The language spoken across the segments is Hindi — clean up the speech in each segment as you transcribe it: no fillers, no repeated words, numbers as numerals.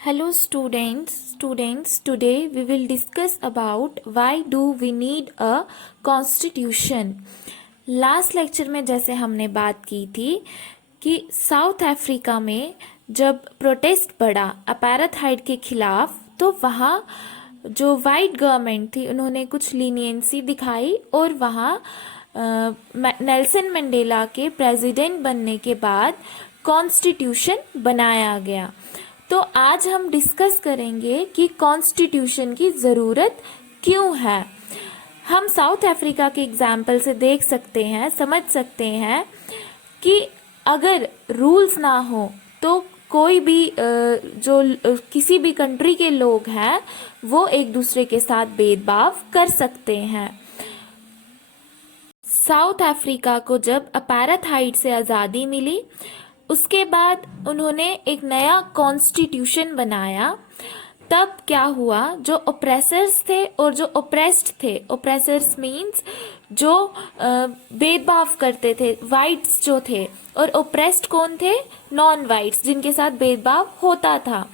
Hello students, today we will discuss about why do we need a constitution. Last lecture में जैसे हमने बात की थी कि साउथ अफ्रीका में जब प्रोटेस्ट बढ़ा अपार्थाइड के खिलाफ, तो वहाँ जो वाइट गवर्नमेंट थी उन्होंने कुछ लीनियंसी दिखाई और वहाँ नेल्सन मंडेला के प्रेसिडेंट बनने के बाद कॉन्स्टिट्यूशन बनाया गया। तो आज हम डिस्कस करेंगे कि कॉन्स्टिट्यूशन की ज़रूरत क्यों है। हम साउथ अफ्रीका के एग्जाम्पल से देख सकते हैं, समझ सकते हैं कि अगर रूल्स ना हो तो कोई भी किसी भी कंट्री के लोग हैं वो एक दूसरे के साथ भेदभाव कर सकते हैं। साउथ अफ्रीका को जब अपार्थाइड से आज़ादी मिली, उसके बाद उन्होंने एक नया कॉन्स्टिट्यूशन बनाया। तब क्या हुआ, जो ओप्रेसर्स थे और जो ओप्रेस्ड थे, ओप्रेसर्स मीन्स जो भेदभाव करते थे, वाइट्स जो थे, और ओप्रेस्ड कौन थे, नॉन वाइट्स जिनके साथ भेदभाव होता था।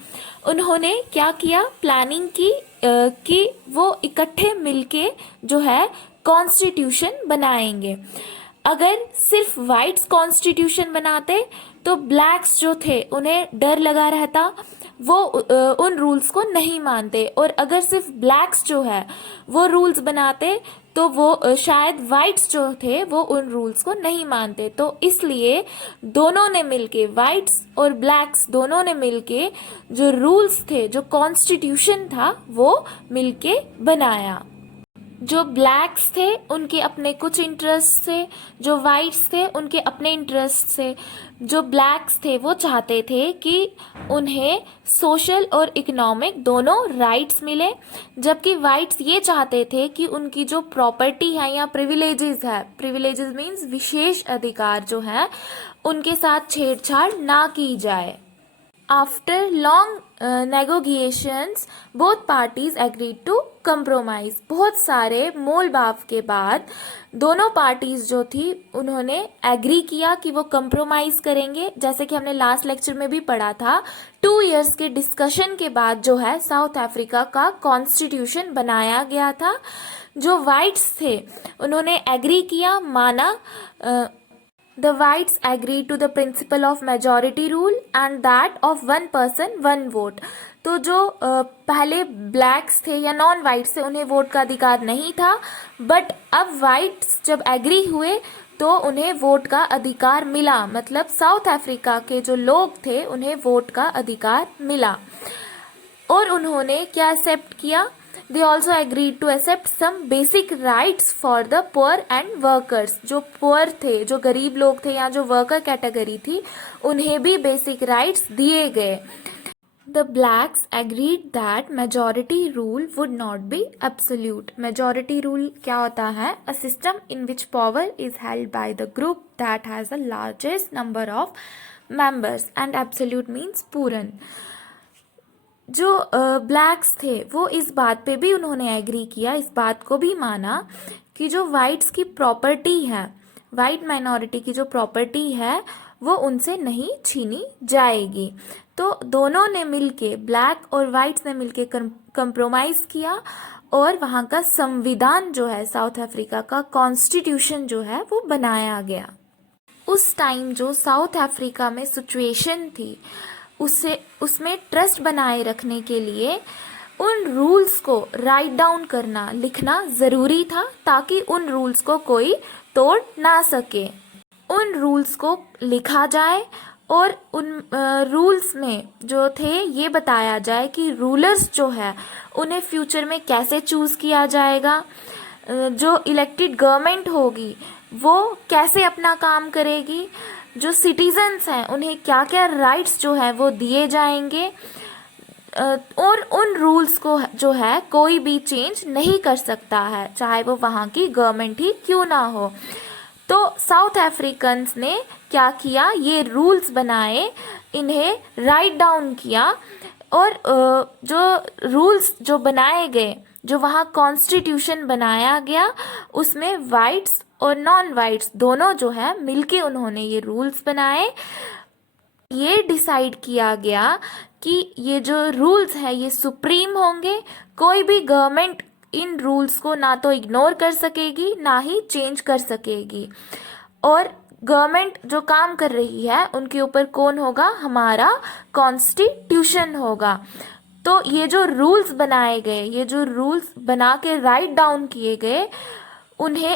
उन्होंने क्या किया, प्लानिंग की कि वो इकट्ठे मिलके जो है कॉन्स्टिट्यूशन बनाएंगे। अगर सिर्फ वाइट्स कॉन्स्टिट्यूशन बनाते तो ब्लैक्स जो थे उन्हें डर लगा रहता, वो उन रूल्स को नहीं मानते, और अगर सिर्फ ब्लैक्स जो है वो रूल्स बनाते तो वो शायद वाइट्स जो थे वो उन रूल्स को नहीं मानते। तो इसलिए दोनों ने मिलके, वाइट्स और ब्लैक्स दोनों ने मिलके जो रूल्स थे, जो कॉन्स्टिट्यूशन था, वो मिलके बनाया। जो ब्लैक्स थे उनके अपने कुछ इंटरेस्ट थे, जो वाइट्स थे उनके अपने इंटरेस्ट थे। जो ब्लैक्स थे वो चाहते थे कि उन्हें सोशल और इकोनॉमिक दोनों राइट्स मिले, जबकि वाइट्स ये चाहते थे कि उनकी जो प्रॉपर्टी है या प्रिविलेजेस है, प्रिविलेजेस मीन्स विशेष अधिकार जो है, उनके साथ छेड़छाड़ ना की जाए। After long negotiations, both parties agreed to compromise. बहुत सारे मोल भाव के बाद दोनों पार्टीज जो थी उन्होंने एग्री किया कि वो कंप्रोमाइज करेंगे। जैसे कि हमने लास्ट लेक्चर में भी पढ़ा था, 2 इयर्स के डिस्कशन के बाद जो है साउथ अफ्रीका का कॉन्स्टिट्यूशन बनाया गया था। जो वाइट्स थे उन्होंने एग्री किया, माना। The whites agreed to the principle of majority rule and that of one person one vote. तो जो पहले ब्लैक्स थे या नॉन वाइट्स थे उन्हें वोट का अधिकार नहीं था, बट अब वाइट्स जब एग्री हुए तो उन्हें वोट का अधिकार मिला। मतलब साउथ अफ्रीका के जो लोग थे उन्हें वोट का अधिकार मिला, और उन्होंने क्या एक्सेप्ट किया, They also agreed to accept some basic rights for the poor and workers. जो poor थे, जो गरीब लोग थे या जो worker category थी, उन्हें भी basic rights दिए गए। The blacks agreed that majority rule would not be absolute. Majority rule क्या होता है? A system in which power is held by the group that has the largest number of members, and absolute means पूर्ण। जो ब्लैक्स थे वो इस बात पे भी उन्होंने एग्री किया, इस बात को भी माना कि जो वाइट्स की प्रॉपर्टी है, वाइट माइनॉरिटी की जो प्रॉपर्टी है वो उनसे नहीं छीनी जाएगी। तो दोनों ने मिलके, ब्लैक और वाइट्स ने मिलके कंप्रोमाइज़ किया, और वहाँ का संविधान जो है, साउथ अफ्रीका का कॉन्स्टिट्यूशन जो है वो बनाया गया। उस टाइम जो साउथ अफ्रीका में सिचुएशन थी उसमें ट्रस्ट बनाए रखने के लिए उन रूल्स को राइट डाउन करना, लिखना ज़रूरी था, ताकि उन रूल्स को कोई तोड़ ना सके। उन रूल्स को लिखा जाए और उन रूल्स में जो थे ये बताया जाए कि रूलर्स जो है उन्हें फ्यूचर में कैसे चूज़ किया जाएगा, जो इलेक्टेड गवर्नमेंट होगी वो कैसे अपना काम करेगी, जो सिटीजन्स हैं उन्हें क्या क्या राइट्स जो है वो दिए जाएंगे, और उन रूल्स को जो है कोई भी चेंज नहीं कर सकता है, चाहे वो वहाँ की गवर्नमेंट ही क्यों ना हो। तो साउथ अफ्रीकन्स ने क्या किया, ये रूल्स बनाए, इन्हें राइट डाउन किया, और जो रूल्स जो बनाए गए, जो वहाँ कॉन्स्टिट्यूशन बनाया गया, उसमें वाइट्स और नॉन वाइट्स दोनों जो है मिलके उन्होंने ये रूल्स बनाए। ये डिसाइड किया गया कि ये जो रूल्स है ये सुप्रीम होंगे, कोई भी गवर्नमेंट इन रूल्स को ना तो इग्नोर कर सकेगी ना ही चेंज कर सकेगी। और गवर्नमेंट जो काम कर रही है उनके ऊपर कौन होगा, हमारा कॉन्स्टिट्यूशन होगा। तो ये जो रूल्स बनाए गए, ये जो रूल्स बना के राइट डाउन किए गए,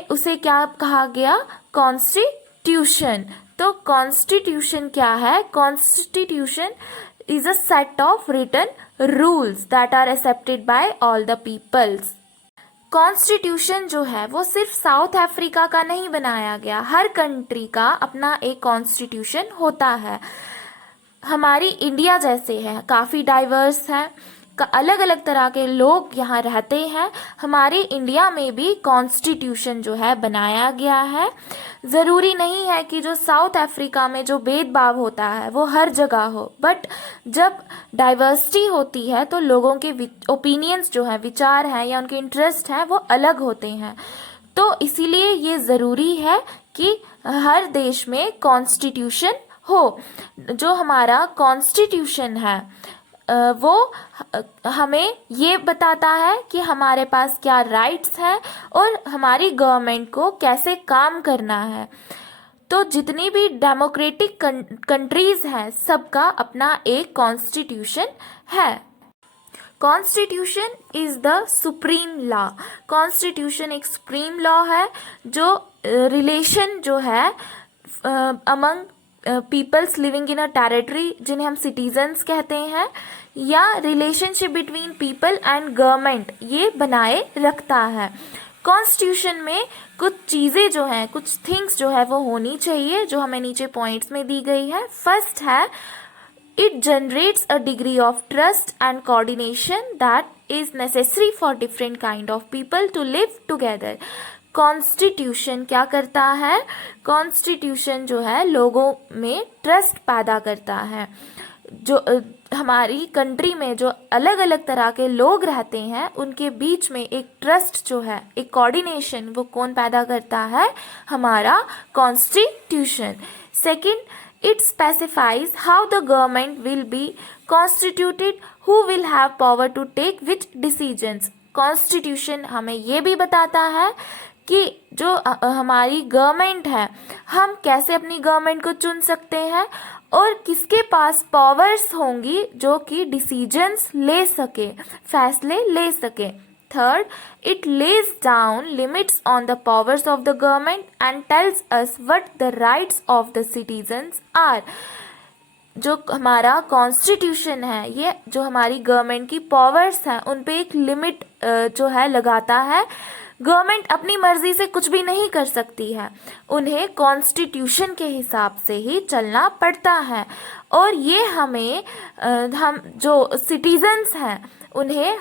उसे क्या कहा गया, कॉन्स्टिट्यूशन। तो कॉन्स्टिट्यूशन क्या है, constitution is a set of written rules that are accepted by all the peoples. Constitution जो है वो सिर्फ साउथ अफ्रीका का नहीं बनाया गया, हर कंट्री का अपना एक कॉन्स्टिट्यूशन होता है। हमारी इंडिया जैसे है, काफ़ी डाइवर्स है, अलग अलग तरह के लोग यहाँ रहते हैं। हमारी इंडिया में भी कॉन्स्टिट्यूशन जो है बनाया गया है। ज़रूरी नहीं है कि जो साउथ अफ्रीका में जो भेदभाव होता है वो हर जगह हो, बट जब डाइवर्सिटी होती है तो लोगों के ओपिनियंस जो है, विचार हैं या उनके इंटरेस्ट हैं, वो अलग होते हैं। तो इसीलिए ये ज़रूरी है कि हर देश में कॉन्स्टिट्यूशन हो। जो हमारा कॉन्स्टिट्यूशन है वो हमें ये बताता है कि हमारे पास क्या राइट्स हैं और हमारी गवर्नमेंट को कैसे काम करना है। तो जितनी भी डेमोक्रेटिक कंट्रीज हैं सबका अपना एक कॉन्स्टिट्यूशन है। Constitution is the supreme law. Constitution एक सुप्रीम लॉ है जो रिलेशन जो है among peoples living in a territory, जिन्हें हम सिटीजन्स कहते हैं, या relationship between people and government, ये बनाए रखता है। कॉन्स्टिट्यूशन में कुछ चीज़ें जो हैं, कुछ थिंग्स जो है वो होनी चाहिए, जो हमें नीचे पॉइंट्स में दी गई है। फर्स्ट है, it generates a degree of trust and coordination that is necessary for different kind of people to live together. Constitution क्या करता है, कॉन्स्टिट्यूशन जो है लोगों में ट्रस्ट पैदा करता है। जो हमारी कंट्री में जो अलग अलग तरह के लोग रहते हैं उनके बीच में एक ट्रस्ट जो है, एक कोऑर्डिनेशन, वो कौन पैदा करता है, हमारा constitution. Second, it specifies how the government will be constituted, who will have power to take which decisions. Constitution हमें ये भी बताता है कि जो हमारी गवर्नमेंट है, हम कैसे अपनी गवर्नमेंट को चुन सकते हैं और किसके पास पावर्स होंगी जो कि डिसीजंस ले सके, फैसले ले सके। Third, it lays down limits on the powers of the government and tells us what the rights of the citizens are. जो हमारा कॉन्स्टिट्यूशन है, ये जो हमारी गवर्नमेंट की पावर्स हैं उन पे एक लिमिट जो है लगाता है। गवर्नमेंट अपनी मर्जी से कुछ भी नहीं कर सकती है, उन्हें कॉन्स्टिट्यूशन के हिसाब से ही चलना पड़ता है। और ये हमें हम जो सिटीजन्स हैं उन्हें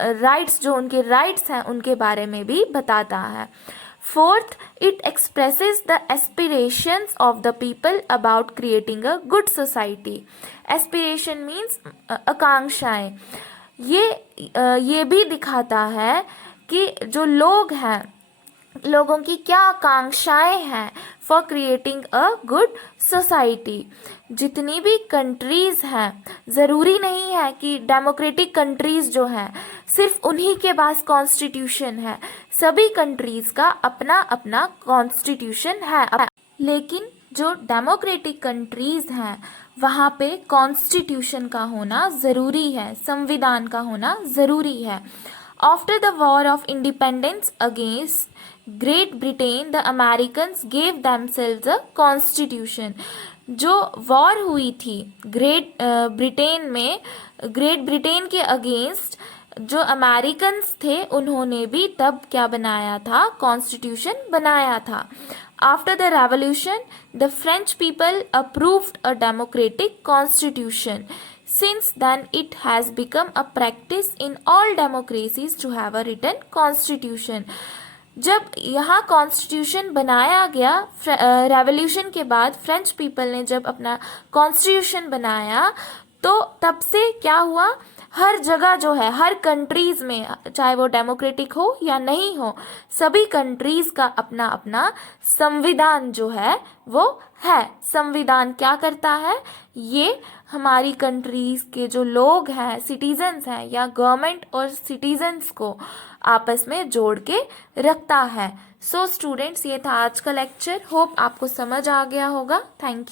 राइट्स, जो उनके राइट्स हैं उनके बारे में भी बताता है। Fourth, it expresses the aspirations of the people about creating a good society. Aspiration means आकांक्षाएं। ये भी दिखाता है कि जो लोग हैं, लोगों की क्या आकांक्षाएं हैं for creating a good society. जितनी भी कंट्रीज हैं, ज़रूरी नहीं है कि डेमोक्रेटिक कंट्रीज जो हैं सिर्फ उन्हीं के पास कॉन्स्टिट्यूशन है, सभी कंट्रीज का अपना अपना कॉन्स्टिट्यूशन है। लेकिन जो डेमोक्रेटिक कंट्रीज हैं वहाँ पे कॉन्स्टिट्यूशन का होना ज़रूरी है, संविधान का होना ज़रूरी है। After the War of Independence against Great Britain, the Americans gave themselves a constitution. जो वॉर हुई थी ग्रेट ब्रिटेन के अगेंस्ट जो अमेरिकन्स थे, उन्होंने भी तब क्या बनाया था, कॉन्स्टिट्यूशन बनाया था। After the revolution, the French people approved a democratic constitution. Since then, it has become a practice in all democracies to have a written constitution. जब यहाँ कॉन्स्टिट्यूशन बनाया गया, रेवोल्यूशन के बाद फ्रेंच पीपल ने जब अपना कॉन्स्टिट्यूशन बनाया तो तब से क्या हुआ, हर जगह जो है, हर कंट्रीज में, चाहे वो डेमोक्रेटिक हो या नहीं हो, सभी कंट्रीज का अपना अपना संविधान जो है वो है। संविधान क्या करता है, ये हमारी कंट्रीज के जो लोग हैं, सिटीजन्स हैं, या गवर्नमेंट और सिटीजन्स को आपस में जोड़ के रखता है। सो स्टूडेंट्स, ये था आज का लेक्चर। होप आपको समझ आ गया होगा। Thank you.